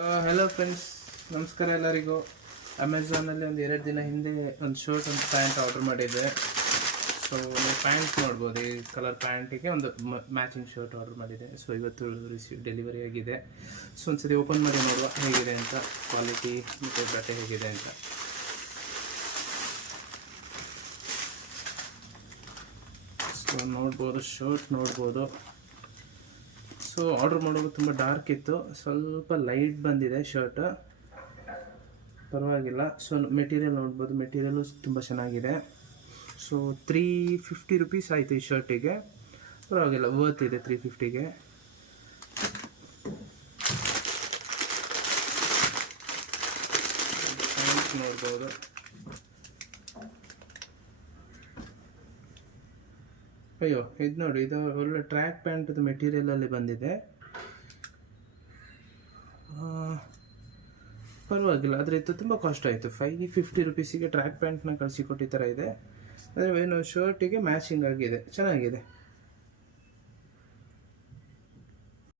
Hello friends, ನಮಸ್ಕಾರ ಎಲ್ಲರಿಗೂ. ಅಮೆಝಾನಲ್ಲಿ ಒಂದು 2 ದಿನ ಹಿಂದೆ ಒಂದು ಶರ್ಟ್ ಒಂದು ಪ್ಯಾಂಟ್ ಆರ್ಡರ್ ಮಾಡಿದ್ದೆ. ಸೊ ನೀವು ಪ್ಯಾಂಟ್ ನೋಡ್ಬೋದು, ಈ ಕಲರ್ ಪ್ಯಾಂಟಿಗೆ ಒಂದು ಮ್ಯಾಚಿಂಗ್ ಶರ್ಟ್ ಆರ್ಡರ್ ಮಾಡಿದೆ. ಸೊ ಇವತ್ತು ಡೆಲಿವರಿ ಆಗಿದೆ. ಸೊ ಒಂದ್ಸತಿ ಓಪನ್ ಮಾಡಿ ನೋಡುವ ಹೇಗಿದೆ ಅಂತ, ಕ್ವಾಲಿಟಿ ಮತ್ತು ಬಟ್ಟೆ ಹೇಗಿದೆ ಅಂತ. ಸೊ ನೋಡ್ಬೋದು, ಶರ್ಟ್ ನೋಡ್ಬೋದು. ಸೊ ಆರ್ಡರ್ ಮಾಡುವಾಗ ತುಂಬ ಡಾರ್ಕ್ ಇತ್ತು, ಸ್ವಲ್ಪ ಲೈಟ್ ಬಂದಿದೆ ಶರ್ಟ್, ಪರವಾಗಿಲ್ಲ. ಸೊ ಮೆಟೀರಿಯಲ್ ನೋಡ್ಬೋದು, ಮೆಟೀರಿಯಲು ತುಂಬ ಚೆನ್ನಾಗಿದೆ. ಸೊ 350 ರುಪೀಸ್ ಆಯಿತು ಈ ಶರ್ಟಿಗೆ, ಪರವಾಗಿಲ್ಲ, ವರ್ತ್ ಇದೆ 350ಗೆ. ನೋಡ್ಬೋದು, ಅಯ್ಯೋ ಇದು ನೋಡಿ, ಇದು ಒಳ್ಳೆ ಟ್ರ್ಯಾಕ್ ಪ್ಯಾಂಟದು ಮೆಟೀರಿಯಲಲ್ಲಿ ಬಂದಿದೆ, ಪರವಾಗಿಲ್ಲ. ಆದರೆ ಇದು ತುಂಬ ಕಾಸ್ಟ್ ಆಯಿತು, 550 ರುಪೀಸಿಗೆ ಟ್ರ್ಯಾಕ್ ಪ್ಯಾಂಟ್ನ ಕಳಿಸಿಕೊಟ್ಟಿದ್ದ ಥರ ಇದೆ. ಆದರೆ ಏನು ಶರ್ಟಿಗೆ ಮ್ಯಾಚಿಂಗ್ ಆಗಿದೆ, ಚೆನ್ನಾಗಿದೆ.